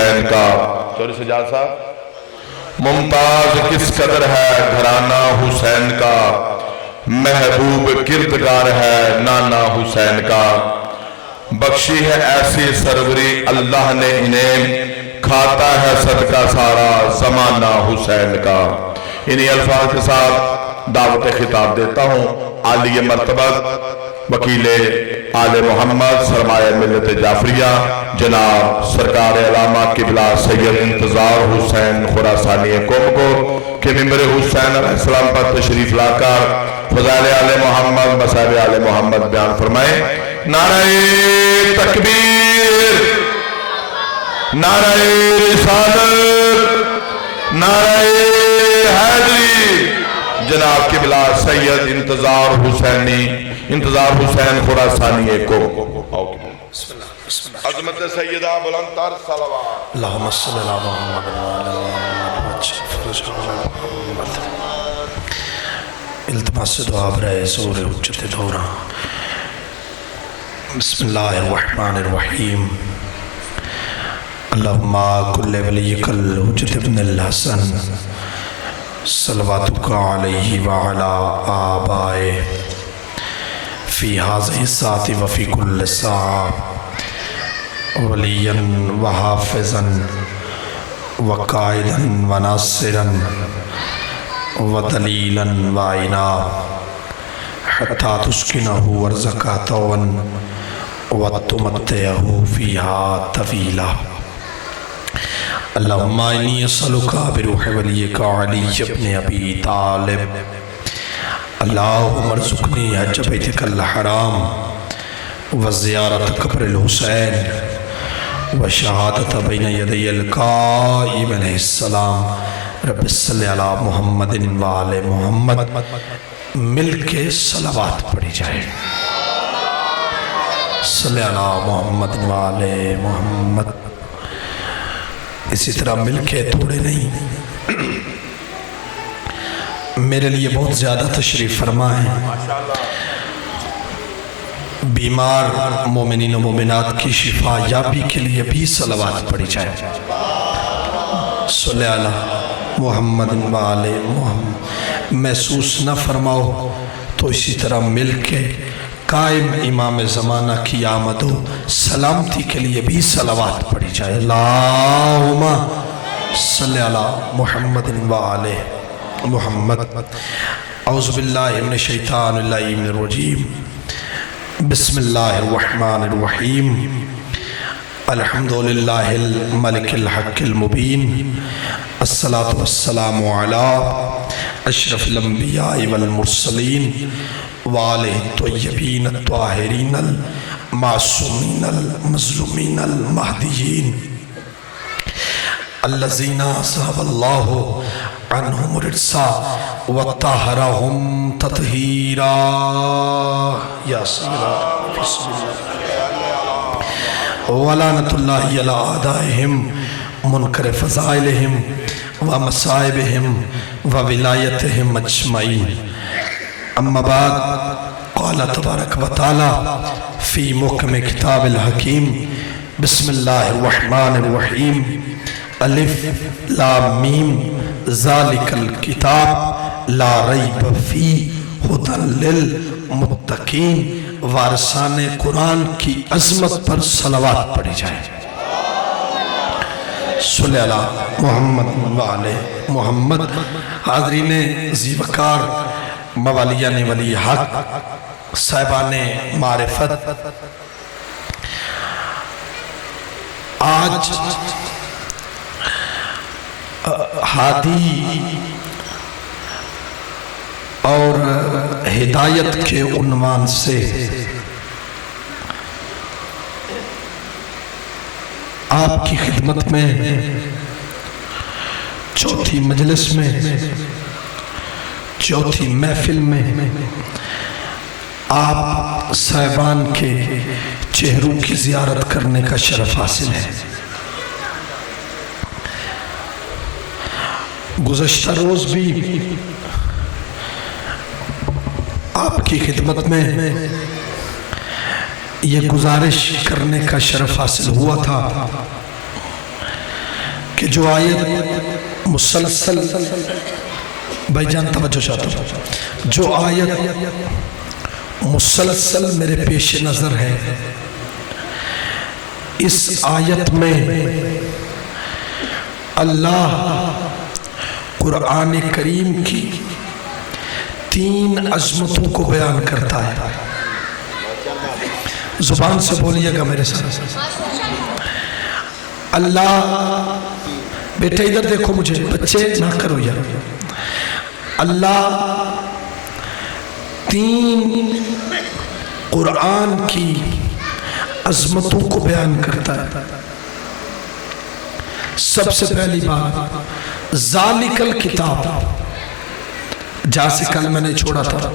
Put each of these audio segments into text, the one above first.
حسین کا۔ چوری سجاد صاحب، ممتاز کس قدر ہے گھرانہ حسین کا، محبوب کردگار ہے نانا حسین کا، بخشی ہے ایسی سروری اللہ نے انہیں، کھاتا ہے صدقہ سارا زمانہ حسین کا۔ انہی الفاظ کے ساتھ دعوت خطاب دیتا ہوں عالی مرتبہ وکیل آل محمد سرمایہ ملت جعفریہ جناب سرکار علامہ قبلہ سید انتظار حسین خراسانی قوم کو کہ ممبر حسین علیہ السلام پر تشریف لا کر فضائل آل محمد مسائل آل محمد بیان فرمائیں۔ نعرہ تکبیر، نعرہ رسالت، نعرہ حیدری، جناب قبلہ سید انتظار حسین خراسانی کو عظمت سیدہ بلند تر صلوات۔ اللہم صلی اللہ محمد التماس دعا برائے زور حجت دورہ۔ بسم اللہ الرحمن الرحیم۔ اللہم کل ولیک الحجت ابن الحسن صلواتک علیہ وعلا آبائے فی حاضر الساعت وفی کل ساعہ ولیاً وحافظاً وقائداً وناصراً ودلیلاً وعینا حتی تسکنہ ارزقہ طوعاً وتمتعہ فیہا طویلا۔ اللہم انی اسألک بروح ولیک علی ابن ابی طالب اللہم ارزقنی حج بیتک الحرام وزیارت قبر الحسین وشہادت بین یدی القائم علیہ السلام۔ رب صلی علی محمد وآل محمد۔ مل کے صلوات پڑھی جائے۔ صلی علی محمد وآل محمد۔ اسی طرح مل کے تھوڑے نہیں، میرے لیے بہت زیادہ تشریف فرما ہے۔ بیمار مومنین و مومنات کی شفا یابی کے لیے بھی صلوات پڑھی جائے۔ صلی علی محمد وآل محمد۔ محسوس نہ فرماؤ تو اسی طرح مل کے قائم امام زمانہ کی آمد و سلامتی کے لیے بھی صلوات پڑھی جائے۔ اللہم صلی علی محمد وآل محمد۔ اعوذ باللہ من الشیطان اللعین الرجیم۔ بسم اللہ الرحمن الرحیم۔ الحمدللہ الملک الحق المبین، الصلاة والسلام علی اشرف الانبیاء والمرسلین وآلہ الطیبین الطاہرین المعصومین المظلومین المہدیین الذین اذھب اللہ عنہم الرجس وطہرہم تطہیرا۔ یا سیدنا بسم اللہ۔ ولعنۃ اللہ علی اعدائہم منکر فضائلہم ومصائبہم وولایتہم اجمعین۔ اما بعد، قال تبارک و تعالی فی محکم کتاب الحکیم۔ بسم اللہ الرحمن الرحیم۔ الف لام میم ذالک الکتاب لا ریب فیہ ھدی للمتقین۔ وارثان قرآن کی عظمت پر صلوات پڑھی جائے۔ صلی علی محمد وآل محمد۔ حاضرین ذی وقار، موالیان ولی حق، صاحبان معرفت، آج ہادی اور ہدایت کے عنوان سے آپ کی خدمت میں چوتھی مجلس میں، چوتھی محفل میں آپ صاحبان کے چہروں کی زیارت کرنے کا شرف حاصل ہے۔ گزشتہ روز بھی آپ کی خدمت میں یہ گزارش کرنے کا شرف حاصل ہوا تھا کہ جو آیت مسلسل بھائی جان توجہ چاہتا ہوں، جو آیت مسلسل میرے پیش نظر ہے، اس آیت میں اللہ قرآن کریم کی 3 عظمتوں کو بیان کرتا ہے۔ زبان سے بولیے گا میرے ساتھ۔ اللہ، بیٹا ادھر دیکھو مجھے، بچے نہ کرو یار۔ اللہ 3 قرآن کی عظمتوں کو بیان کرتا ہے۔ سب سے پہلی بات، ذالک الکتاب، جہاں سے کل میں نے چھوڑا تھا،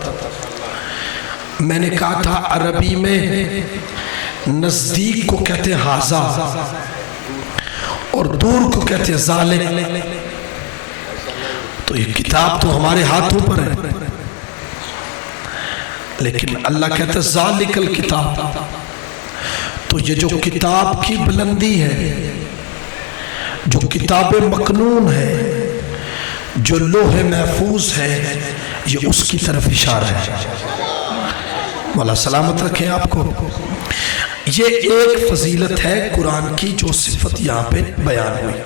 میں نے کہا تھا عربی میں نزدیک کو کہتے ہیں ہازا اور دور کو کہتے ہیں ذالک۔ تو یہ کتاب تو ہمارے ہاتھوں پر ہے، لیکن اللہ کہتا ہے ذالک الکتاب۔ تو یہ جو کتاب کی بلندی ہے، جو کتاب مکنون ہے، جو لوح محفوظ ہے، یہ اس کی طرف اشارہ ہے۔ مولا سلامت رکھیں آپ کو۔ یہ ایک فضیلت ہے قرآن کی جو صفت یہاں پہ بیان ہوئی۔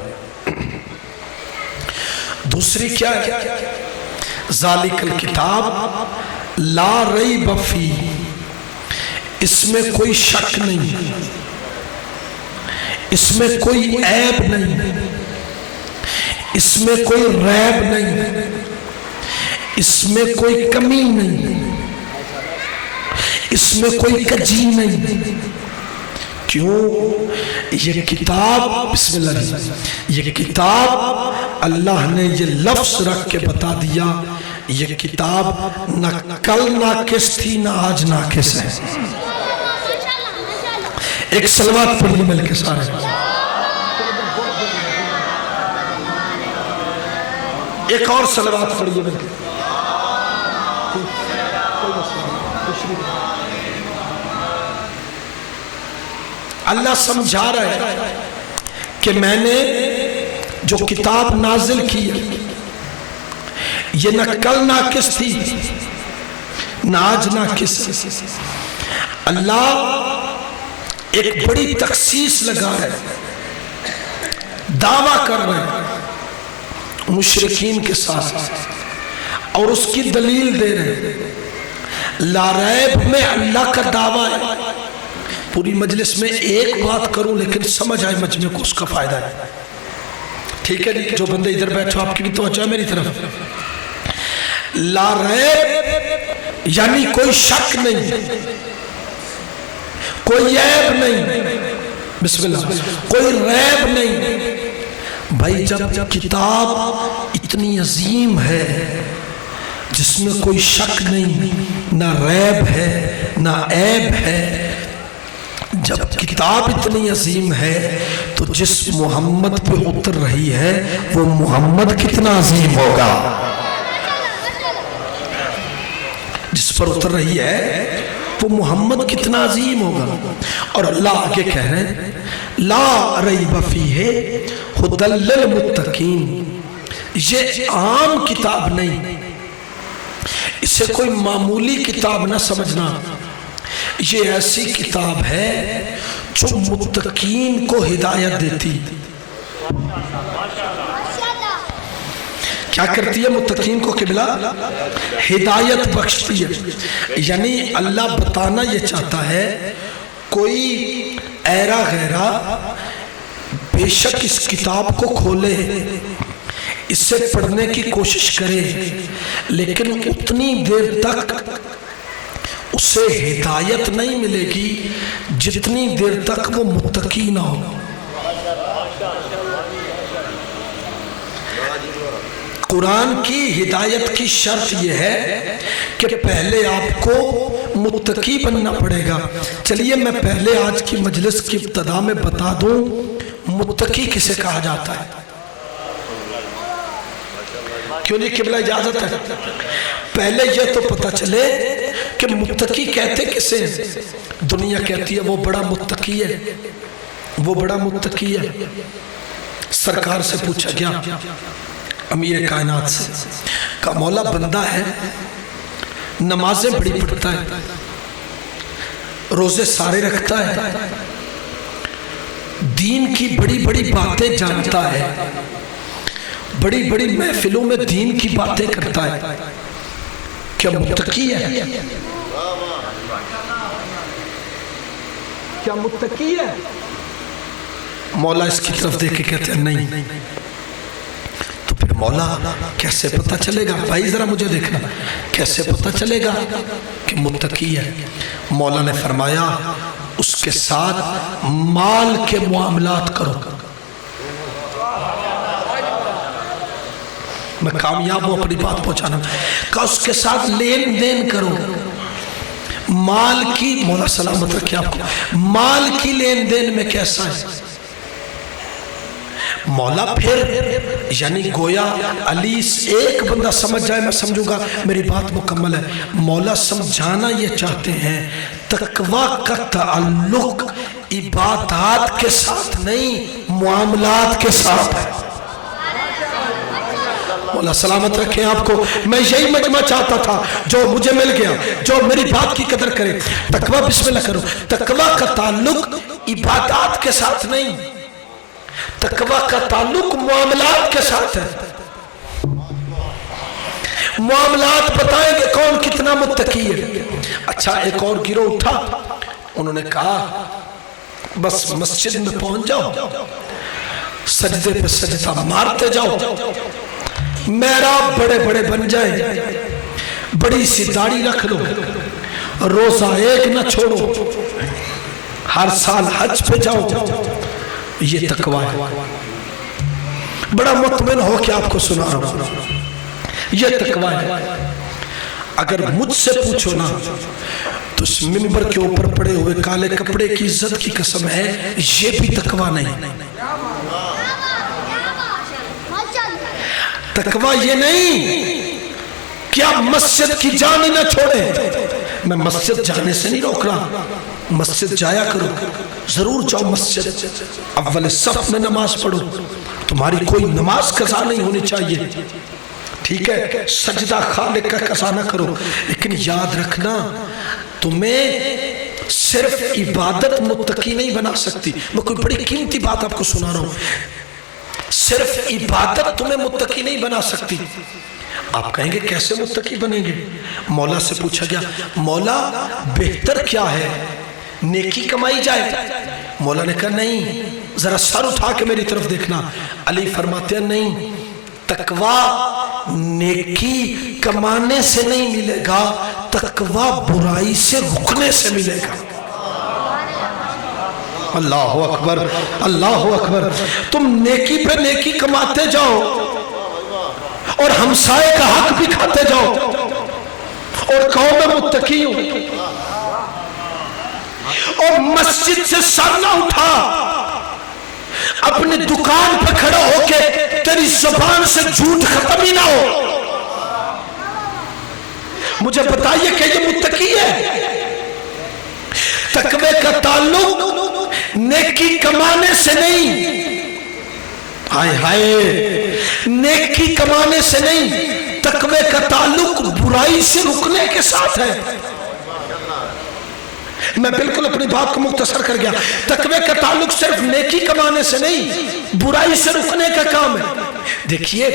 دوسری کیا ہے؟ ذالک الکتاب لا ریب فیہ، اس میں کوئی شک نہیں، اس میں کوئی عیب نہیں، اس میں کوئی ریب نہیں، اس میں کوئی کمی نہیں، اس میں کوئی کجی نہیں۔ کیوں؟ یہ کتاب، بسم اللہ، یہ کتاب اللہ نے یہ لفظ رکھ کے بتا دیا، یہ کتاب نہ کل ناقص تھی نہ آج ناقص ہے۔ ایک صلوات پڑھیے مل کے سارے، ایک اور صلوات پڑھیے مل کے۔ اللہ سمجھا رہا ہے کہ میں نے جو کتاب نازل کی ہے، یہ نہ کل ناقص تھی نہ آج ناقص ہے۔ اللہ ایک بڑی تخصیص لگا ہے، دعویٰ کر رہے ہیں مشرکین کے ساتھ، اور اس کی دلیل دے رہے ہیں۔ لا ریب میں اللہ کا دعویٰ ہے۔ پوری مجلس میں ایک بات کروں لیکن سمجھ آئے مجمع کو، اس کا فائدہ ہے۔ ٹھیک ہے جو بندے ادھر بیٹھو، آپ کی بھی توجہ ہے میری طرف۔ لا ریب یعنی کوئی شک نہیں، کوئی عیب نہیں، بسم اللہ، کوئی ریب نہیں۔ بھائی جب کتاب اتنی عظیم ہے جس میں کوئی شک نہیں، نہ ریب ہے نہ عیب ہے، جب کتاب اتنی عظیم ہے تو جس محمد پہ اتر رہی ہے وہ محمد کتنا عظیم ہوگا، جس پر اتر رہی ہے وہ محمد کتنا عظیم ہوگا۔ اور اللہ آگے کہہ رہے ہیں لا ریب فیہ ھدی للمتقین، یہ عام کتاب نہیں، اسے کوئی معمولی کتاب نہ سمجھنا، یہ ایسی کتاب ہے جو متقین کو ہدایت دیتی۔ کیا کرتی ہے متقین کو قبلہ؟ ہدایت بخشتی ہے۔ یعنی اللہ بتانا یہ چاہتا ہے کوئی ایرا غیرہ بے شک اس کتاب کو کھولے، اسے پڑھنے کی کوشش کرے، لیکن اتنی دیر تک اسے ہدایت نہیں ملے گی جتنی دیر تک وہ متقی نہ ہو۔ قرآن کی ہدایت کی شرط یہ ہے کہ پہلے آپ کو متقی بننا پڑے گا۔ چلیے میں پہلے آج کی مجلس کی ابتدا میں بتا دوں متقی کسے کہا جاتا ہے۔ کیوں نہیں قبلہ اجازت ہے؟ پہلے یہ تو پتہ چلے کہ متقی کہتے کسے ہیں۔ دنیا کہتی ہے وہ بڑا متقی ہے، وہ بڑا متقی ہے، सरकार से पूछा गया, अमीर कायनात से, का मौला बंदा है, नमाजें बड़ी पढ़ता है, रोजे सारे रखता है, दीन की बड़ी बड़ी बातें जानता है, बड़ी बड़ी महफिलों में दीन की बातें करता है, क्या मुत्तकी है? क्या मुत्तकी है? मौला इसकी तरफ देख के कहते हैं नहीं। तो फिर मौला कैसे पता चलेगा? भाई जरा मुझे देखना, कैसे पता चलेगा कि मुत्तकी है? मौला ने फरमाया उसके साथ माल के मुआमलात करो। मैं कामयाब हूं अपनी बात पहुंचाना का, उसके साथ लेन देन करो। माल की, मौला सलामत रखे आपको, माल की लेन देन में कैसा है? मौला फिर यानी गोया अली एक बंदा समझ जाए मैं समझूंगा मेरी बात मुकम्मल है। मौला समझाना ये चाहते हैं तकवा का ताल्लुक इबादत के साथ नहीं, मुआमलात के साथ है। मौला सलामत रखें आपको। मैं यही मजमा चाहता था जो मुझे मिल गया, जो मेरी बात की कदर करे। तकवा बिस्मिल्लाह करो। तकवा का ताल्लुक इबादत के साथ नहीं, तकवा का ताल्लुक मुआमलात के साथ है। मुआमलात बताएंगे कौन कितना मुत्तकी है। अच्छा, एक और गिरोह उठा, उन्होंने कहा बस मस्जिद में पहुंच जाओ, सजदे पे सजदा मारते जाओ, मेहराब बड़े बड़े बन जाए, बड़ी सी दाढ़ी रख लो, रोजा एक न छोड़ो, हर साल हज पे जाओ। ये तकवा है। बड़ा मुतमिन हो के आपको सुना रहा हूं, ये तकवा है। अगर मुझसे पूछो ना तो इस मिंबर के ऊपर पड़े हुए काले कपड़े की इज्जत की कसम है, ये भी तकवा नहीं। तकवा ये नहीं कि आप मस्जिद की जान ही ना छोड़े। मैं मस्जिद जाने से नहीं रोक रहा, मस्जिद जाया करो, जरूर जाओ मस्जिद, अव्वल सफ में नमाज पढ़ो, तुम्हारी कोई नमाज कज़ा नहीं होनी चाहिए, ठीक है। सजदा खालिक का कज़ा ना करो, लेकिन याद रखना तुम्हें सिर्फ इबादत मुत्तकी नहीं बना सकती। मैं कोई बड़ी कीमती बात आपको सुना रहा हूं, सिर्फ इबादत तुम्हें मुत्तकी नहीं बना सकती। आप कहेंगे कैसे मुत्तकी बनेंगे? मौला से पूछा गया, मौला बेहतर क्या है, नेकी कमाई जाए? मौला ने कहा नहीं, जरा सर उठा के मेरी तरफ देखना। अली फरमाते हैं नहीं, तकवा नेकी कमाने से नहीं मिलेगा, तकवा बुराई से रुकने से मिलेगा। अल्लाह अकबर, अल्लाह अकबर। तुम नेकी पे नेकी कमाते जाओ और हमसाए का हक भी खाते जाओ और कहो मैं मुत्तकी हूं, और मस्जिद से सर ना उठा, अपनी दुकान पे खड़ा होके तेरी जुबान से झूठ खत्म ही ना हो। मुझे बताइए कि ये मुत्तकी है? तकवे का ताल्लुक नेकी कमाने से नहीं, हाय हाय, नेकी कमाने से नहीं, तकवे का ताल्लुक बुराई से रुकने के साथ है। मैं बिल्कुल अपनी बात को मुख्तसर कर गया। तकवे का ताल्लुक सिर्फ नेकी कमाने से नहीं, बुराई से रुकने का काम है। देखिए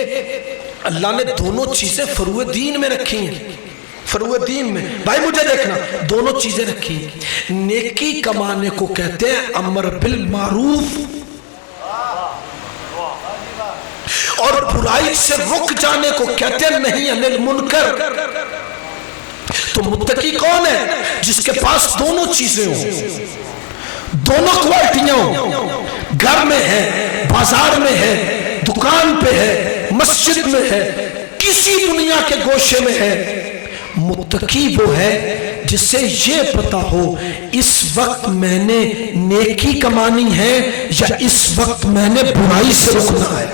अल्लाह ने दोनों चीजें फरूए दीन में रखी हैं। फरूए दीन में भाई मुझे देखना, दोनों चीजें रखी हैं। नेकी कमाने को कहते हैं अमर बिल मारूफ, और बुराई से रुक जाने को कहते हैं नहीं अनिल मुनकर। तो मुत्तकी कौन है? जिसके पास दोनों चीजें हो, दोनों क्वालिटियां हो, घर में है, बाजार में है, दुकान पे है, मस्जिद में है, किसी दुनिया के गोशे में है। मुत्तकी वो है जिससे ये पता हो इस वक्त मैंने नेकी कमानी है या इस वक्त मैंने बुराई से रुकना है।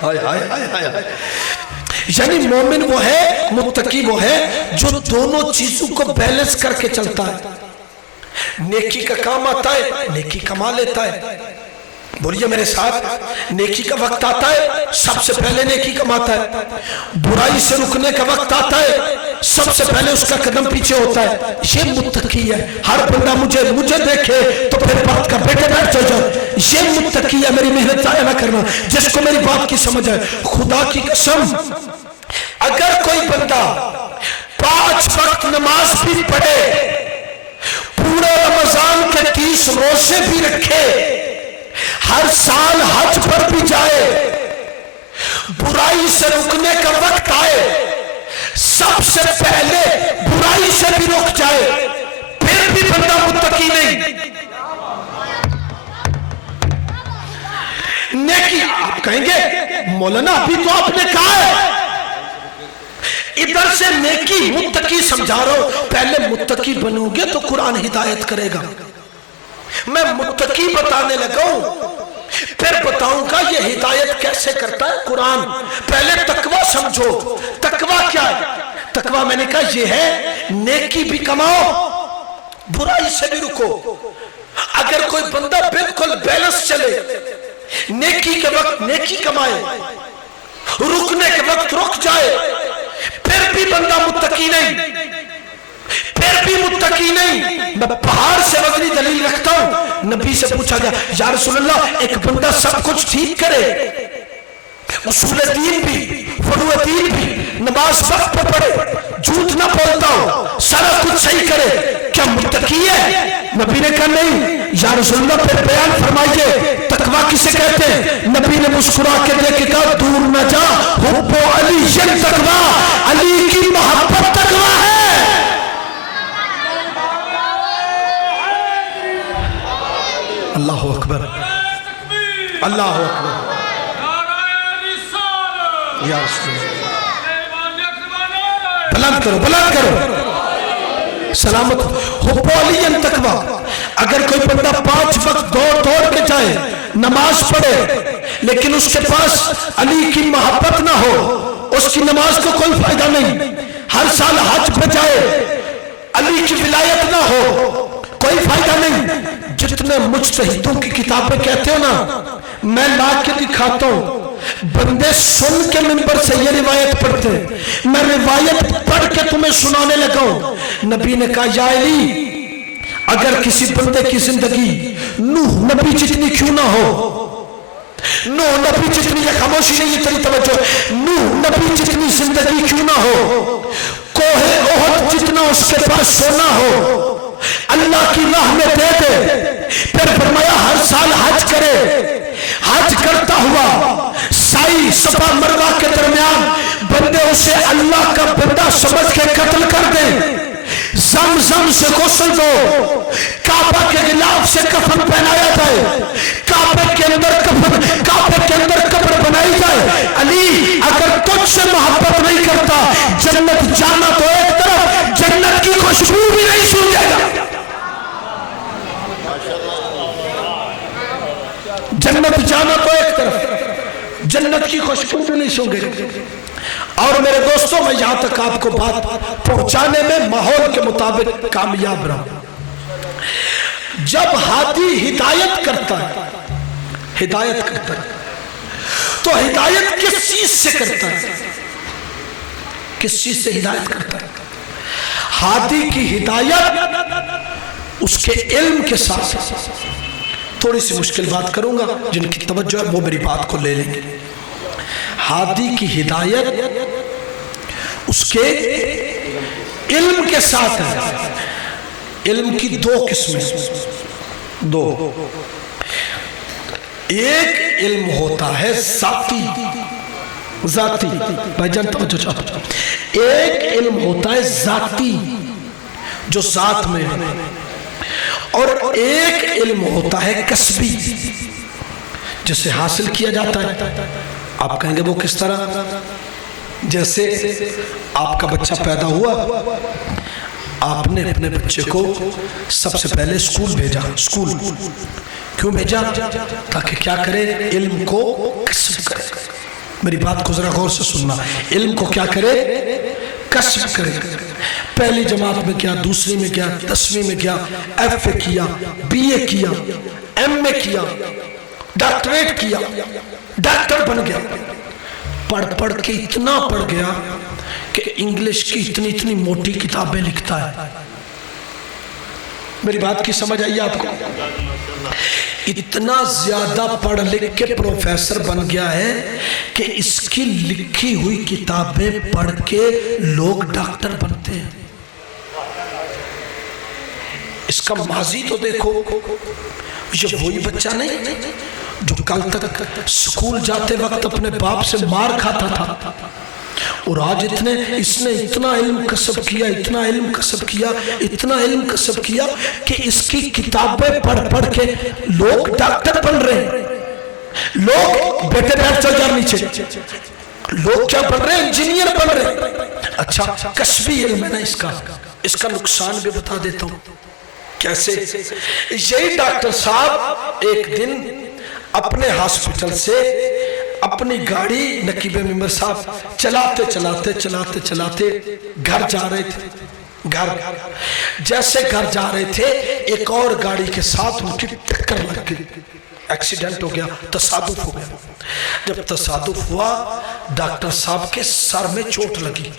हाय हाय हाय हाय। यानी मोमिन वो है, मुत्तकी वो है जो दोनों चीजों को बैलेंस करके चलता है। नेकी का काम आता है, नेकी कमा लेता है, बोलिए मेरे साथ, नेकी का वक्त आता है सबसे पहले नेकी कमाता है, बुराई से रुकने का वक्त आता है सबसे पहले उसका कदम पीछे होता है। ये मुत्तकी है। हर बंदा मुझे देखे तो फिर बात का बेटे बैठ जाओ, ये मुत्तकी है। मेरी मेहनत जाया ना करना, जिसको मेरी बात की समझ है। खुदा की कसम, अगर कोई बंदा 5 वक्त नमाज भी पढ़े, पूरे रमजान के 30 रोजे भी रखे, हर साल हज पर भी जाए, बुराई से रुकने का वक्त आए सबसे पहले बुराई से भी रुक जाए, फिर भी बंदा मुत्तकी नहीं। नेकी आप कहेंगे मौलाना अभी तो आपने कहा है, इधर से नेकी मुत्तकी समझा रहा हूं। पहले मुत्तकी बनोगे तो कुरान हिदायत करेगा। मैं मुत्तकी बताने लगा हूं, फिर बताऊंगा ये हिदायत कैसे करता है कुरान। पहले तकवा समझो। तकवा क्या है? तकवा मैंने कहा ये है नेकी भी कमाओ, बुराई से भी रुको। अगर कोई बंदा बिल्कुल बैलेंस चले, नेकी के वक्त नेकी कमाए, रुकने के वक्त रुक जाए, फिर भी बंदा मुत्तकी नहीं, फिर भी मुत्तकी नहीं। मैं पहाड़ से वजनी दलील रखता हूं। नबी से पूछा गया, या रसूलल्लाह, एक बंदा सब कुछ ठीक करे, उसूल दीन भी, फरूअ दीन भी, नमाज वक्त पर पढ़े, झूठ ना बोलता हो, सारा कुछ सही करे, क्या मुत्तकी है? नबी ने कहा नहीं। या रसूलल्लाह, फिर बयान फरमाइए तकवा किसे कहते हैं? नबी ने मुस्कुरा के देख के कहा, दूर न जा, हुब्बो अली तकवा, अली की मोहब्बत तकवा है। अल्लाह अकबर, अल्लाह अकबर। बुलंद करो, बुलंद करो, सलामत हो। तकवा। अगर कोई बंदा 5 वक्त दौड़ के जाए, नमाज पढ़े, लेकिन उसके पास अली की मोहब्बत ना हो, उसकी नमाज को कोई फायदा नहीं। हर साल हज पे जाए, अली की विलायत ना हो, कोई फायदा नहीं। जितने मुज्तहिदों की किताबें कहते हो ना, मैं ला के दिखाता हूं, बंदे सुन के मिंबर से ये रिवायत पढ़ते, मैं रिवायत पढ़ के तुम्हें सुनाने लगा हूं। नबी ने कहा, या अली, अगर किसी बंदे की जिंदगी नूह नबी जितनी क्यों ना हो, नूह नबी जितनी, ये खामोशी नहीं, ये तेरी तवज्जो, नूह नबी जितनी जिंदगी क्यों ना हो, कोहे ओहद जितना उसके पास सोना हो, अल्लाह की राह में दे दे। फिर फरमाया हर साल हज करे, हज करता हुआ साई सफा मरवा के दरमियान बंदे उसे अल्लाह का बंदा समझ के कत्ल कर दे, ज़म-ज़म से गुस्ल दो, काबा के गिलाफ से कफन पहनाया जाए, काबे के अंदर कब्र बनाई जाए। अली, अगर तुझसे मोहब्बत नहीं करता, जन्नत जाना तो एक तरफ, जन्नत की खुशबू भी नहीं सूंघेगा। जन्नत जाना तो एक तरफ, जन्नत की खुशबू भी नहीं सूंघेगा। और मेरे दोस्तों, मैं यहां तक आपको बात पहुंचाने में माहौल के मुताबिक कामयाब रहा। जब हादी हिदायत करता है, तो हिदायत किस चीज से करता है? किस चीज से हिदायत करता है? हादी की हिदायत उसके इल्म के साथ। थोड़ी सी मुश्किल बात करूंगा, जिनकी तवज्जो है वो मेरी बात को ले लेंगे। हादी की हिदायत उसके इल्म के साथ है। इल्म की 2 किस्में, 2। एक इल्म होता है जाती, भाईजान तवज्जो चाहो। एक इल्म होता है जाती, जो जात में है, और एक इल्म होता है कसबी, जिसे हासिल किया जाता है। आप कहेंगे वो किस तरह? जैसे आपका बच्चा पैदा हुआ, आपने अपने बच्चे को सबसे पहले स्कूल भेजा। स्कूल क्यों भेजा? ताकि क्या करे? इल्म को कसब करे। मेरी बात को जरा गौर से सुनना। इल्म को क्या करे? कसब करे। पहली जमात में क्या, दूसरी में क्या, 10वीं में क्या, FA किया, BA किया, MA किया, डॉक्टरेट किया, डॉक्टर बन गया। पढ़ पढ़ के इतना पढ़ गया कि इंग्लिश की इतनी इतनी मोटी किताबें लिखता है। मेरी बात की समझ आई आपको? इतना ज्यादा पढ़ लिख के प्रोफेसर बन गया है कि इसकी लिखी हुई किताबें पढ़ के लोग डॉक्टर बनते हैं। इसका माजी तो देखो, ये वही बच्चा नहीं जो कल तक स्कूल जाते वक्त अपने बाप से मार खाता था, और आज इसने इतना इल्म कसब किया, इतना इल्म कसब किया, इतना इल्म कसब किया कि इसकी किताबें पढ़ पढ़ के लोग डॉक्टर बन रहे हैं। लोग बेटे बैठ चल जा नीचे, लोग क्या बन रहे हैं? इंजीनियर बन रहे हैं। अच्छा, कस्बी इल्म है ना इसका नुकसान भी बता देता हूं कैसे। यही डॉक्टर साहब एक दिन अपने हॉस्पिटल से अपनी गाड़ी नकीब मेंबर साहब चलाते चलाते चलाते चलाते घर जा रहे थे। घर जैसे घर जा रहे थे, एक और गाड़ी के साथ उनकी टक्कर लग गई, एक्सीडेंट हो गया, तसादुफ हो गया। जब तसादुफ हुआ, डॉक्टर साहब के सर में चोट लगी।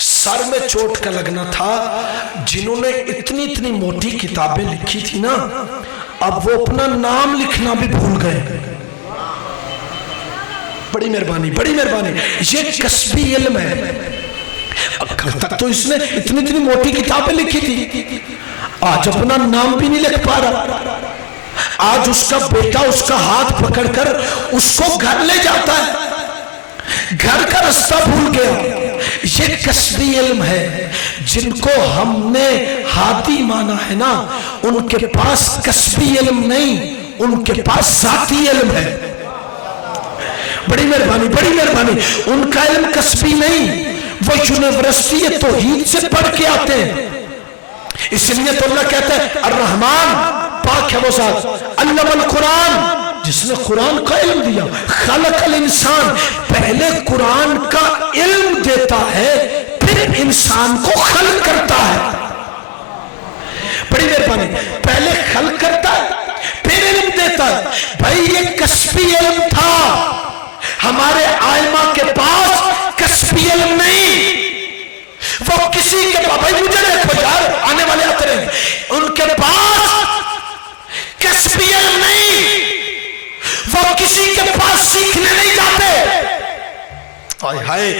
सर में चोट का लगना था। जिन्होंने इतनी इतनी मोटी किताबें लिखी थी ना, अब वो अपना नाम लिखना भी भूल गए। बड़ी मेहरबानी, बड़ी मेहरबानी। ये कस्बी इल्म है। कल तक तो इसने इतनी इतनी मोटी किताबें लिखी थी, आज अपना नाम भी नहीं लिख पा रहा। आज उसका बेटा उसका हाथ पकड़कर उसको घर ले जाता है, घर का रास्ता भूल गया। ये कस्बी इल्म है। जिनको हमने हादी माना है ना, उनके पास कस्बी इल्म नहीं, उनके पास जाती इल्म है। बड़ी मेहरबानी, बड़ी मेहरबानी। उनका इल्म कस्बी नहीं, वो यूनिवर्सिटी तौहीद से पढ़ के आते हैं। इसलिए तो अल्लाह कहता है अर्रहमान, पाक है वो ज़ात, अल्लमल कुरान, जिसने कुरान का इल्म दिया। खलकल इंसान, पहले कुरान का इल्म देता है, फिर इंसान को खल्क करता है। बड़ी मेहरबानी। पहले खल्क करता है, फिर इल्म देता है। भाई ये कस्बी इल्म था। हमारे आइमा के पास कस्बी इल्म नहीं। वो किसी के भाई मुझे देखो यार, आने वाले आते रहे, उनके पास कस्बी इल्म नहीं। वो किसी के पास सीखने नहीं जाते, हाय हाय,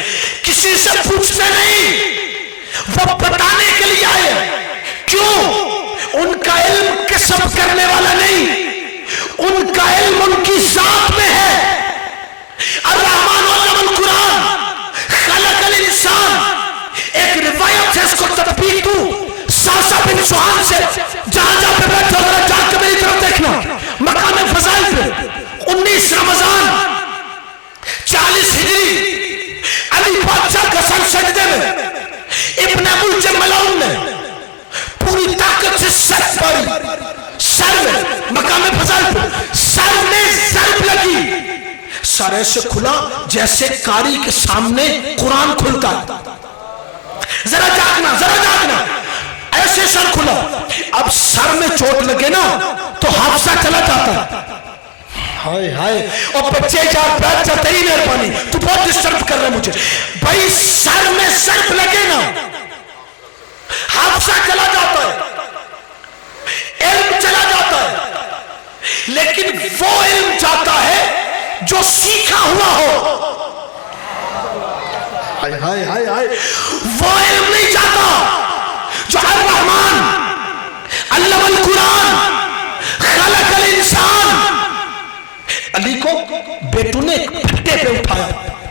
किसी से पूछते नहीं, वो बताने के लिए आए। क्यों? उनका इल्म कसब करने वाला नहीं, उनका इल्म उनकी जात में है। अर्रहमान अल्लमल कुरान, खलकल इंसान। एक रिवायत है, इसको तत्बीक दूं सासा बिन सुहान से। जहां जहां पे बैठो जरा जाकर मेरी तरफ देखना। मकाम फजाइल पे 19 रमजान 40 हिजरी, अली बादशाह का सर सजदे में, इब्न अबुल जमलाउन ने पूरी ताकत से सर पर, सर में मकाम फजाइल पे सर में ज़रब लगी। सर ऐसे खुला जैसे कारी के सामने कुरान खुलता। जरा जागना, जरा जागना। ऐसे सर खुला। अब सर में चोट लगे ना तो हादसा चला जाता। हाय हाय, और बच्चे यार बैठ जा, तेरी मेहरबानी, तू बहुत डिस्टर्ब कर रहा है मुझे। भाई सर में सर्प लगे ना, हादसा चला जाता है, इल्म चला जाता है। लेकिन वो इल्म जाता है जो सीखा हुआ हो। हाय हाय हाय हाय, वो इल्म नहीं जाता जो अर्रहमान अल्लमल कुरान खलकल इंसान। अली को बेटू ने फट्टे पे उठाया,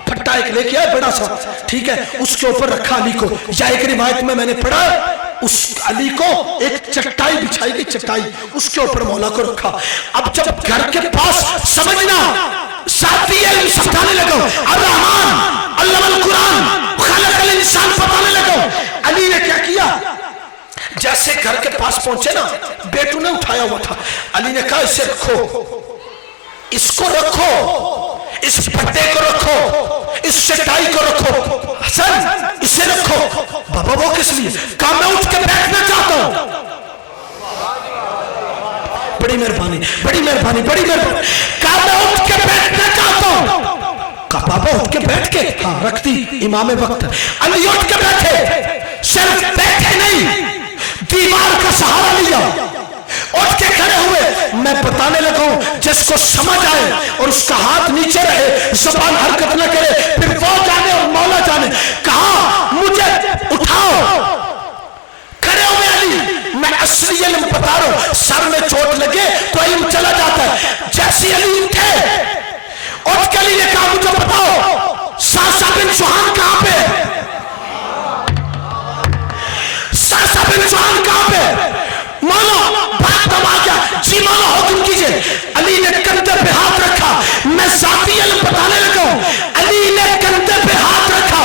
फट्टा एक लेके आया बड़ा सा, ठीक है, उसके ऊपर रखा अली को। या एक रिवायत में मैंने पढ़ा, उस अली को एक चटाई बिछाई गई, चटाई, उसके ऊपर मौला को रखा। अब जब घर के पास समझना साथी इल्म समझाने लगो, अर्रहमान अल्लमल कुरान खलकल इंसान बताने लगो। अली ने क्या किया, जैसे घर के पास पहुंचे ना, बेटू ने उठाया हुआ था, अली ने कहा इसे रखो, इसको रखो, इस पट्टे को रखो, इस चटाई को रखो। हसन इसे रखो। बाबा वो किस लिए? कहा मैं उठ के बैठना चाहता हूं। बड़ी मेहरबानी, बड़ी मेहरबानी, बड़ी मेहरबानी। कहा मैं उठ के बैठना चाहता हूं। कहा बाबा उठ के बैठ के, हाँ रख दी इमाम वक्त। अली उठ के बैठे, सिर्फ बैठे नहीं, दीवार का सहारा लिया, उठ के खड़े हुए। मैं बताने लगा हूं, जिसको समझ आए और उसका हाथ नीचे रहे, जुबान हरकत न करे, फिर वो जाने और मौला जाने। कहा मुझे उठाओ, खड़े हुए अली। मैं असली इल्म बता रहा हूं, सर में चोट लगे तो इल्म चला जाता है। जैसे अली उठे, उठ के अली ने कहा मुझे बताओ सासा बिन सुहान कहां पे, सासा बिन सुहान कहां पे? मानो बात दबा गया, जी मानो हुक्म कीजिए। अली ने कंधे पे हाथ रखा, मैं जाती इल्म बताने लगा। अली ने कंधे पे हाथ रखा,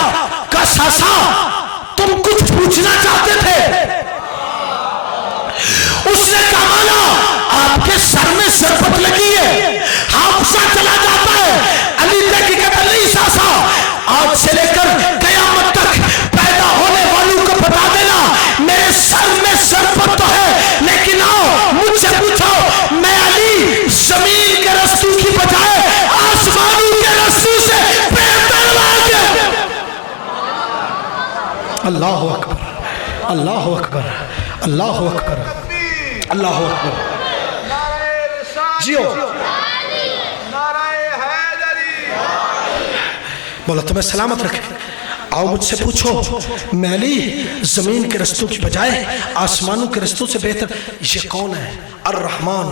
कहा सासा तुम कुछ पूछना चाहते थे? उसने कहा माना आपके सर में सरपत लगी है, हादसा चला जाता है। अली ने कहता नहीं सासा, आज से लेकर कयामत तक पैदा होने वालों को बता देना मेरे सर में सरपत तो है, लेकिन आओ मुझसे पूछो, मैं अली जमीन के रस्तों की बजाय आसमानों के रस्तों से बेहतर लागे। अल्लाह अकबर, अल्लाह अकबर, अल्लाह अकबर, अल्लाह अकबर। जियो बोला तुम्हें सलामत रखे। आओ मुझसे पूछो, मैं अली जमीन के रस्तों की बजाय आसमानों के रस्तों से बेहतर। ये कौन है? अर्रहमान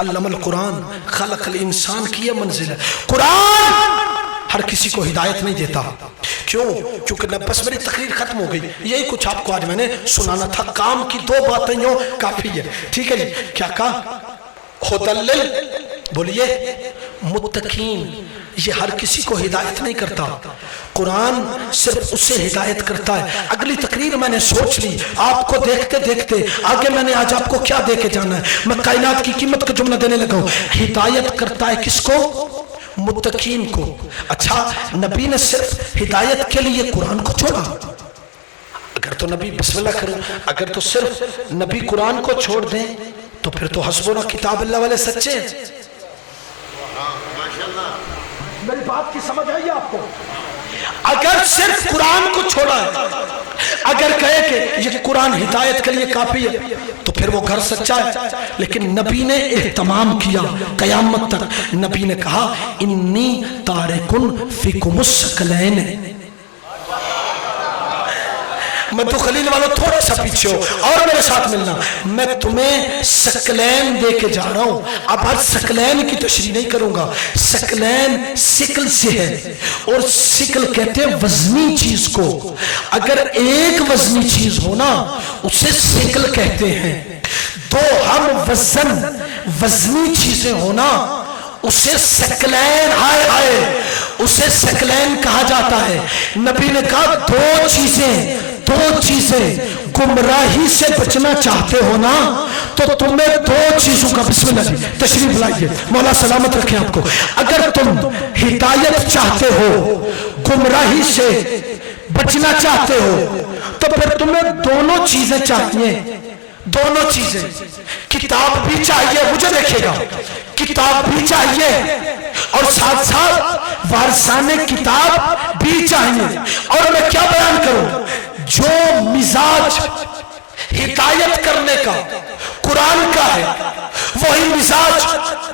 अल्लमल कुरान खलकल इंसान की ये मंजिल है। कुरान हर किसी को हिदायत नहीं देता। क्यों? क्योंकि न बस मेरी तकरीर खत्म हो गई, यही कुछ आपको आज मैंने सुनाना था। काम की दो बातें हो काफी है, ठीक है जी। क्या कहा? हुदल्लिल, बोलिए, मुत्तकीन। ये हर किसी को हिदायत नहीं करता, कुरान सिर्फ उसे हिदायत करता है। अगली तकरीर मैंने सोच ली, आपको देखते देखते आगे मैंने आज आपको क्या दे के जाना है। मैं कायनात की कीमत का जुमला देने लगा हूं। हिदायत करता है किसको? मुत्तकीन को। अच्छा, नबी ने सिर्फ हिदायत के लिए कुरान को छोड़ा? अगर तो नबी बिस्मिल्लाह करो, अगर तो सिर्फ नबी कुरान को छोड़ दें तो फिर तो हस्बुना किताब अल्लाह वाले सच्चे हैं। मेरी बात की समझ आई आपको? अगर सिर्फ कुरान को छोड़ा है, अगर कहे कि ये कुरान हिदायत के लिए काफी है, तो फिर वो घर सच्चा है। लेकिन नबी ने एहतमाम किया कयामत तक। नबी ने कहा इन्नी तारिकुन फिकुमुस सकलैन। मैं तो खलील वालों थोड़ा सा पीछे हो और मेरे साथ मिलना। मैं तुम्हें सकलैन दे के जा रहा हूं। अब आज सकलैन की तशरीह नहीं करूंगा। सकलैन सिकल से है, और सिकल कहते हैं वजनी चीज को। अगर एक वजनी चीज हो ना, उसे सिकल कहते हैं। दो हम वजन वजनी चीजें हो ना, उसे सकलैन, हाय हाय, उसे सकलैन कहा जाता है। नबी ने कहा दो चीजें गुमराही से बचना चाहते हो ना, तो तुम्हें दो चीजों का, बिस्मिल्लाह जी तशरीफ लाइए, मौला सलामत रखे आपको। अगर तुम हिदायत चाहते हो, गुमराही से बचना चाहते हो, तो फिर तुम्हें दोनों चीजें चाहिए। दोनों चीजें, किताब भी चाहिए, मुझे देखिएगा, किताब भी चाहिए और साथ साथ वारसाने किताब भी चाहिए। और मैं क्या बयान करूं, जो मिजाज हिदायत करने का कुरान का है, वही मिजाज,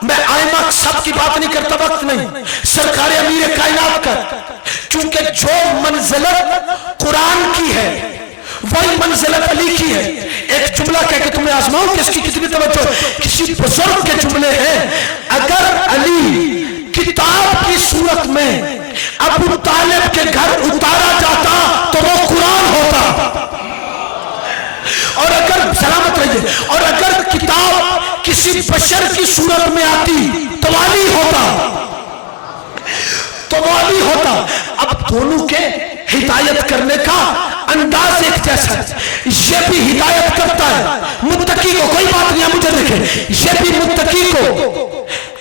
मैं आइमा सब की बात नहीं करता, वक्त नहीं, सरकार अमीर कायनात का, क्योंकि जो मंजिलत कुरान की है वही मंजिलत अली की है। एक जुमला कह के तुम्हें आजमाओ कि इसकी कितनी तवज्जो। किसी बुजुर्ग के जुमले हैं, अगर अली किताब की सूरत में अबू तालिब के घर उतारा जाता तो वो कुरान होता, और अगर सलामत रहिए, और अगर किताब किसी बशर की सूरत में आती तो वाली होता, तो वाली होता। अब दोनों के हिदायत करने का अंदाज एक जैसा है। ये भी हिदायत करता है मुत्तकी को, कोई बात नहीं, मुझे देखें, ये भी मुत्तकी को,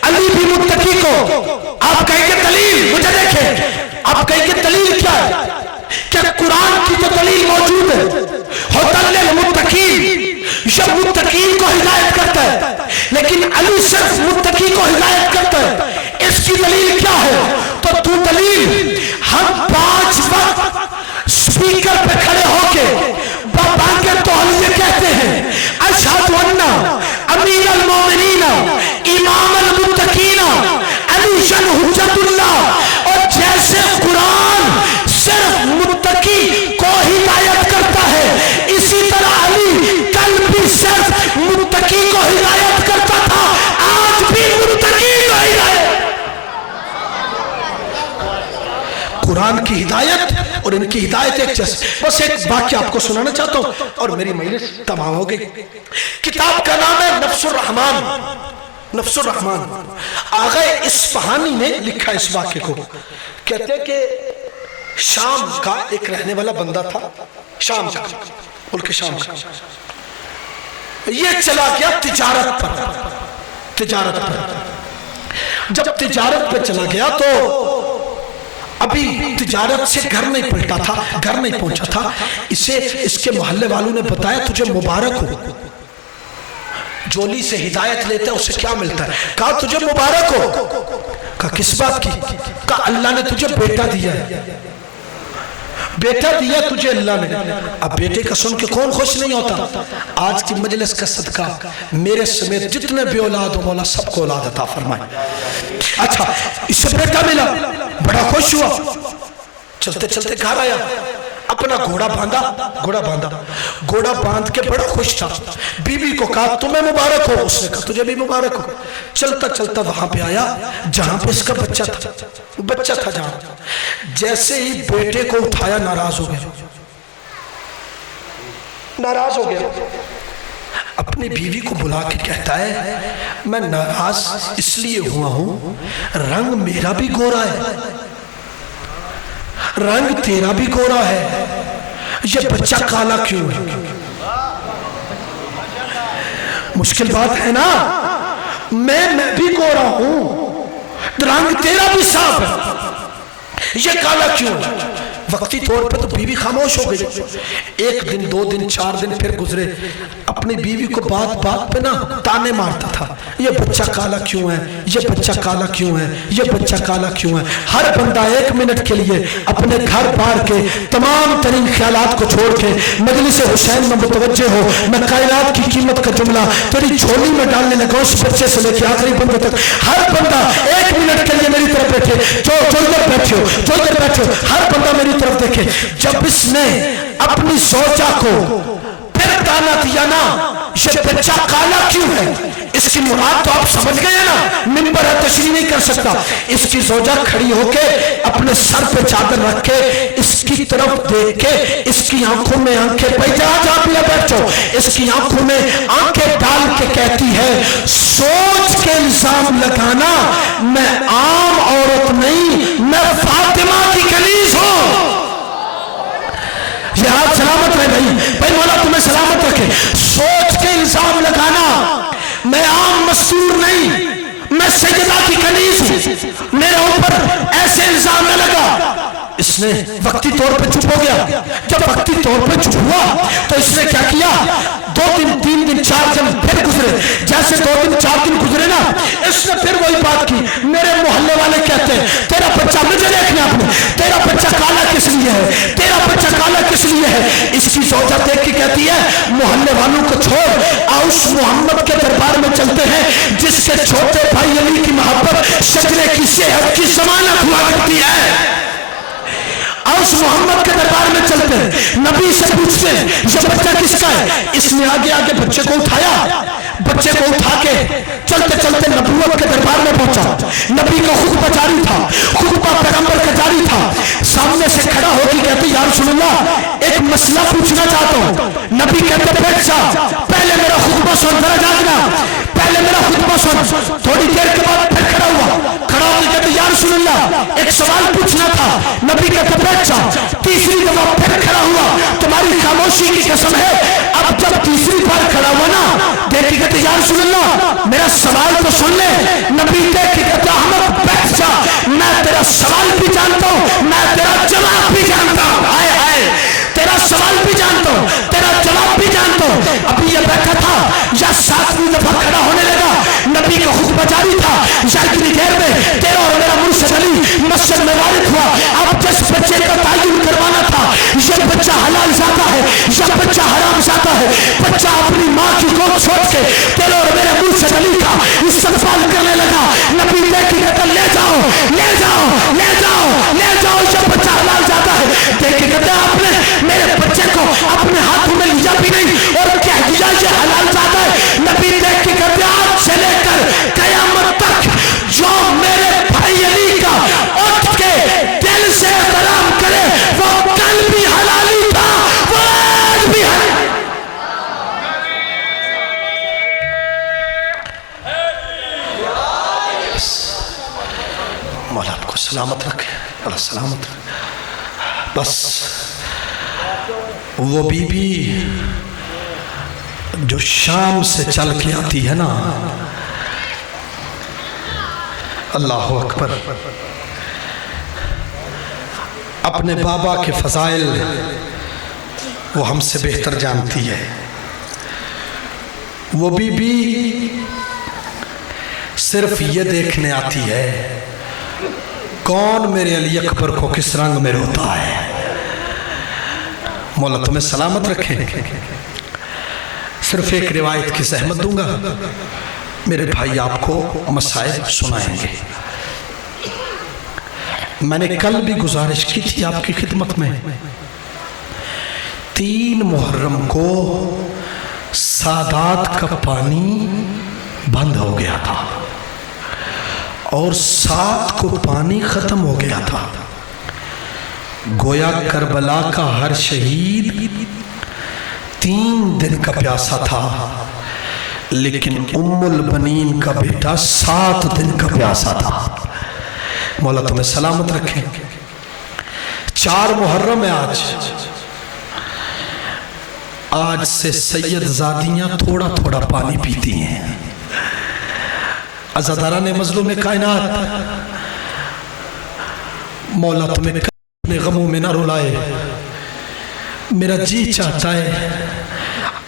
अली भी मुत्तकी को। आप कहेंगे दलील, मुझे देखें, आप कहेंगे दलील क्या है? क्या कुरान की तो दलील मौजूद है, हुदल्लिल मुत्तकीन, ये मुत्तकीन को हिदायत करता है। लेकिन अली सिर्फ मुत्तकी को हिदायत करता है। इसकी दलील क्या है? तो तू दलील, हम 5 वक्त स्पीकर पे खड़े होके बांगे तौलिये कहते हैं अशहदु अन्ना अमीर अल मोमिनीना इमाम अल मुत्तकीना अली शन हुज्जतुल्लाह, और जैसे कुरान सिर्फ मुत्तकी को हिदायत करता है, इसी तरह अली कल भी सिर्फ मुत्तकी को हिदायत करता था, आज भी मुत्तकी को हिदायत। कुरान की हिदायत और इनकी हिदायत एक जैसे। बस एक वाक्य आपको सुनाना चाहता हूं और मेरी मजलिस तमाम हो गई। किताब का नाम है नफ्सुर रहमान। नफ्सुर रहमान आगे इस्फहानी ने लिखा इस वाक्य को। कहते हैं कि शाम का एक रहने वाला बंदा था, शाम का, मुल्क शाम का। ये चला गया तिजारत पर। तिजारत पर जब तिजारत पे चला गया तो अभी तिजारत से घर नहीं पलटा था, घर नहीं पहुंचा था। इसे इसके मोहल्ले वालों ने बताया तुझे मुबारक हो, जोली से हिदायत लेते हैं उससे क्या मिलता है? कहा तुझे मुबारक हो। कहा किस बात की? कहा अल्लाह ने तुझे बेटा दिया है, बेटा दिया तुझे अल्लाह ने। अब बेटे का सुन के कौन खुश नहीं होता? आज की मजलिस का सदका मेरे समेत जितने भी औलाद हो मौला सबको औलाद अता फरमाए। अच्छा, इससे बेटा मिला, बड़ा खुश हुआ। चलते चलते घर आया, अपना घोड़ा बांधा, घोड़ा बांधा, घोड़ा बांध के बड़ा खुश था। बीवी को कहा तुम्हें मुबारक हो, उसने कहा तुझे भी मुबारक हो। चलता चलता वहां पे आया जहां पे इसका बच्चा था, बच्चा था जहां। जैसे ही बेटे को उठाया नाराज हो गया, नाराज हो गया। अपनी बीवी को बुला के कहता है मैं नाराज इसलिए हुआ हूं, रंग मेरा भी गोरा है, रंग तेरा भी गोरा है, ये बच्चा काला क्यों है? मुश्किल बात है ना। मैं भी गोरा हूं, रंग तेरा भी साफ है, ये काला क्यों है? वक्ती तौर पे तो बीवी खामोश हो गई। 1 दिन 2 दिन 4 दिन फिर गुजरे, अपनी बीवी को बात बात पे ना ताने मारता था, ये बच्चा काला क्यों है, ये बच्चा काला क्यों है, ये बच्चा काला क्यों है। हर बंदा 1 मिनट के लिए अपने घर बार के तमाम तरीन ख्यालात को छोड़ के मजलिस हुसैन में मुतवज्जे हो। मैं कायनात की कीमत का जुमला तेरी झोली में डालने लगा, उस बच्चे से लेकर आखिरी बंदे तक। हर बंदा 1 मिनट के लिए मेरी तरफ बैठे, जो इधर बैठे हो, जो इधर बैठे हो, हर बंदा मेरी तरफ देखे। जब इसने अपनी सोचा को फिर ताना दिया ना, ये बच्चा काला क्यों है, इसकी मुराद तो आप समझ गए ना, मिंबर है तशरीह नहीं कर सकता। इसकी जोजा खड़ी होके अपने सर पे चादर रख के इसकी तरफ देख के इसकी आंखों में आंखें बैठो, इसकी आंखों में आंखें डाल के कहती है सोच के इल्जाम लगाना, मैं आम औरत नहीं, मैं फातिमा की कलीस हूं। ये हाथ सलामत रहे भाई मौला तुम्हें सलामत रखे। सोच के इल्जाम लगाना, मैं आम मसूर नहीं, मैं सैयदा की कनीज हूं, मेरे ऊपर ऐसे इल्जाम न लगा। इसने वक्ती तौर पे चुप हो गया। जब वक्ती तौर पे चुप हुआ तो इसने क्या किया, 2 दिन 3 दिन 4 दिन फिर गुजरे। जैसे 2 दिन 4 दिन गुजरे ना, इसने फिर वही बात की। मेरे मोहल्ले वाले कहते हैं तेरा बच्चा, मुझे देखने आपने, तेरा बच्चा काला किस लिए है, तेरा बच्चा काला किस लिए है। इसकी सोचा देख के कहती है मोहल्ले वालों को छोड़, आओ उस मोहम्मद के दरबार में चलते हैं जिसके छोटे भाई अली की मोहब्बत शजरे की सेहत की जमानत हुआ करती है। उस मोहम्मद के दरबार में चलते हैं, नबी से पूछते हैं ये बच्चा किसका है। इसने आगे आगे बच्चे को उठाया, बच्चे को उठा के चलते चलते नबूवत के दरबार में पहुंचा। नबी का खुतबा जारी था, खुतबा पैगंबर का जारी था। सामने से खड़ा होकर कहते या रसूलल्लाह एक मसला पूछना चाहता हूं। नबी कहते बैठ जा, पहले मेरा खुतबा सुन, जरा जागना, पहले मेरा खुतबा सुन। थोड़ी देर के बाद फिर खड़ा हुआ, खड़ा होकर कहते या रसूलल्लाह एक सवाल पूछना था। नबी कहते बैठ जा। तीसरी दफा फिर खड़ा हुआ, तुम्हारी खामोशी की कसम है। अब जब तीसरी बार खड़ा हुआ ना, देखी कहते या रसूलल्लाह मेरा सवाल तो सुन ले। नबी देखी कहते अहमद बैठ जा, मैं तेरा सवाल भी जानता हूं, मैं तेरा जवाब भी जानता हूं। हाय हाय, तेरा सवाल भी जानता हूं, तेरा जवाब भी जानता हूं। अभी ये बैठा था या 7वीं दफा खड़ा होने लगा। नबी का खुतबा जारी था, इतनी देर में तेरा और मेरा मुर्शिद अली मस्जिद में वारिद हुआ। अब जिस बच्चे का तायुन करवाना था, ये बच्चा हलाल ज़ादा है या बच्चा हराम ज़ादा है, बच्चा अपनी माँ की गोद छोड़ के तेरे और मेरे मुर्शिद अली का इस्तकबाल करने लगा। नबी देखी कहता ले जाओ ले जाओ ले जाओ ले जाओ, ये बच्चा हलाल ज़ादा है। देखी कहता आपने मेरे बच्चे को अपने हाथों में लिया भी नहीं और कह दिया ये हलाल ज़ादा है। नबी देखी कहते आज से लेकर क़यामत तक जो मेरे भाई अली का उठ के दिल से एहतराम करे, वो कल भी हलाली था, वो आज भी है। मौला आपको सलामत रखे, अल्लाह सलामत रखे। बस वो बीबी जो शाम से चल के आती है ना, अल्लाह अकबर, अपने बाबा के फजाइल वो हमसे बेहतर जानती है। वो बीबी सिर्फ ये देखने आती है कौन मेरे अली अकबर को किस रंग में रोता है। मौला तुम्हें सलामत रखे। सिर्फ एक रिवायत की ज़हमत दूंगा, मेरे भाई आपको मसाइल सुनाएंगे। मैंने कल भी गुजारिश की थी आपकी खिदमत में, 3 मुहर्रम को सादात का पानी बंद हो गया था और 7 को पानी खत्म हो गया था। गोया करबला का हर शहीद 3 दिन का प्यासा था, लेकिन उम्मुल बनीन का बेटा 7 दिन का प्यासा था। मौला तुम्हें सलामत रखे। 4 मुहर्रम है आज से सैयद ज़ादियाँ थोड़ा थोड़ा पानी पीती हैं। अज़ादारान मज़लूम कायनात, मौला तुम्हें अपने गमों में ना रुलाए। मेरा जी चाहता है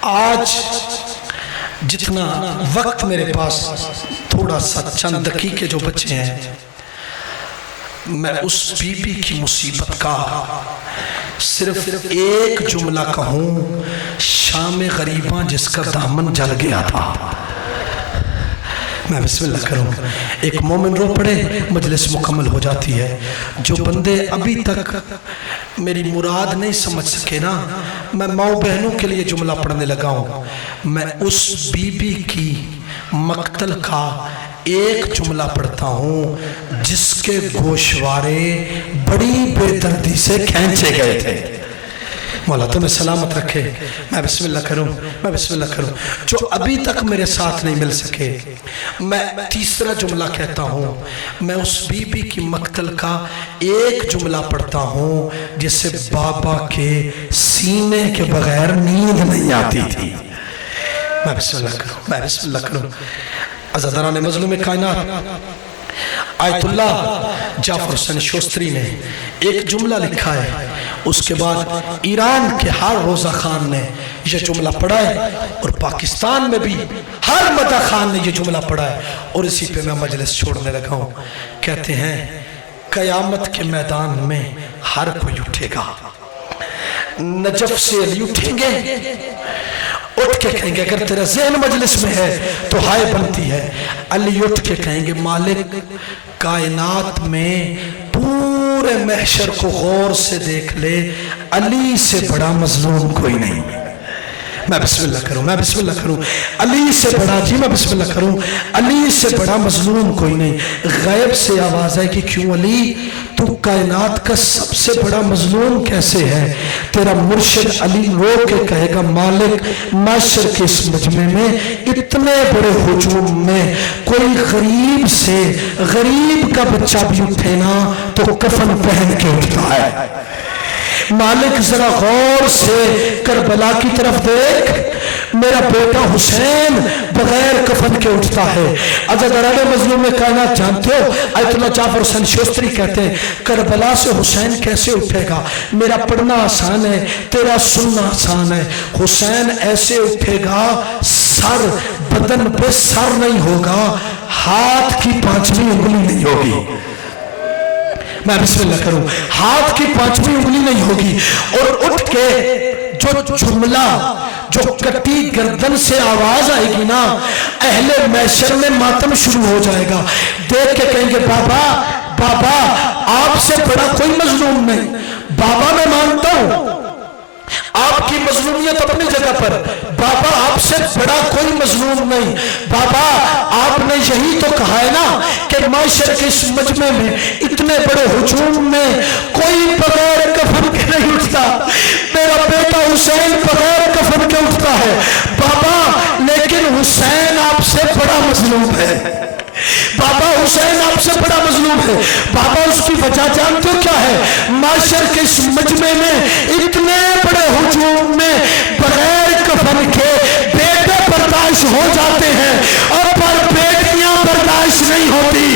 आज जितना वक्त मेरे पास, थोड़ा सा चंद दकीके जो बचे हैं, मैं उस बीबी की मुसीबत का सिर्फ एक जुमला कहूँ, शाम गरीबा जिसका दामन जल गया था। मैं बिस्मिल्लाह करूँ, एक मोमिन रो पड़े, मजलिस मुकम्मल हो जाती है। जो बंदे अभी तक मेरी मुराद नहीं समझ सके ना, मैं माओ बहनों के लिए जुमला पढ़ने लगा हूँ। मैं उस बीबी की मक्तल का एक जुमला पढ़ता हूँ जिसके गोशवारे बड़ी बेदर्दी से खींचे गए थे। मौला तुम्हें सलामत रखे। मैं बिस्मिल्लाह करूँ। जो अभी तक मेरे साथ नहीं मिल सके, मैं तीसरा जुमला कहता हूँ। मैं उस बीबी की मक्तल का एक जुमला पढ़ता हूँ जिससे बाबा के सीने के बगैर नींद नहीं आती थी। मैं बिस्मिल्लाह करूँ। अज़ादारान मज़लूम कायनात, आयतुल्लाह जाफर हुसैन शोस्त्री ने एक जुमला लिखा है, उसके बाद ईरान के हर रोज़ा खान ने यह जुमला पढ़ा है और पाकिस्तान में भी हर मदा खान ने यह जुमला पढ़ा है। और इसी पे मैं मजलिस छोड़ने लगा हूँ। कहते हैं क़यामत के मैदान में हर कोई उठेगा, नजफ से अली उठेंगे, उठ के कहेंगे अगर तेरा ज़हन मजलिस में है तो हाय बनती है। अली उठ के कहेंगे मालिक कायनात में पूरे महशर को गौर से देख ले, अली से बड़ा मजलूम कोई नहीं। मैं बिस्मिल्लाह करूँ। अली से बड़ा, जी मैं बिस्मिल्लाह करूँ, अली से बड़ा मजलूम कोई नहीं। गैब से आवाज़ है कि क्यों अली तू कायनात का सबसे बड़ा मजलूम कैसे है? तेरा मुर्शिद अली रो के कहेगा मालिक माशर के इस मजमे में इतने बड़े हुजूम में कोई गरीब से गरीब का बच्चा भी उठे ना तो कफन पहन के उठता है। मालिक जरा गौर से करबला की तरफ देख, मेरा बेटा हुसैन बगैर कफन के उठता है। अज़ादारान मज़लूम में कायनात जानते हो, आयतुल्लाह जाफर हुसैन शोस्त्री कहते हैं करबला से हुसैन कैसे उठेगा? मेरा पढ़ना आसान है, तेरा सुनना आसान है। हुसैन ऐसे उठेगा सर बदन पे सर नहीं होगा, हाथ की 5वीं उंगली नहीं होगी। मैं बिस्मिल्लाह करूं, हाथ की 5वीं उंगली नहीं होगी। और उठ के जो जुमला, जो कटी गर्दन से आवाज आएगी ना, अहले मैशर में मातम शुरू हो जाएगा। देख के कहेंगे बाबा बाबा आपसे बड़ा कोई मजलूम नहीं। बाबा मैं मानता हूं आपकी मजलूमियत अपनी जगह पर, बाबा आपसे बड़ा कोई मजलूम नहीं। बाबा आपने यही तो कहा है ना कि माशर के इस मजमे में इतने बड़े हुजूम में कोई बगैर कफन के नहीं उठता। मेरा बेटा हुसैन बगैर कफन के उठता है बाबा, लेकिन हुसैन आपसे बड़ा मजलूम है। बाबा हुसैन आपसे बड़ा मजलूम है बाबा। उसकी वजह जानते हो क्या है? माशर के इस मजमे में इतने बड़े हुजूम में बगैर कफन के बेटे बर्दाश्त हो जाते हैं और पर बेटियां बर्दाश्त नहीं होती।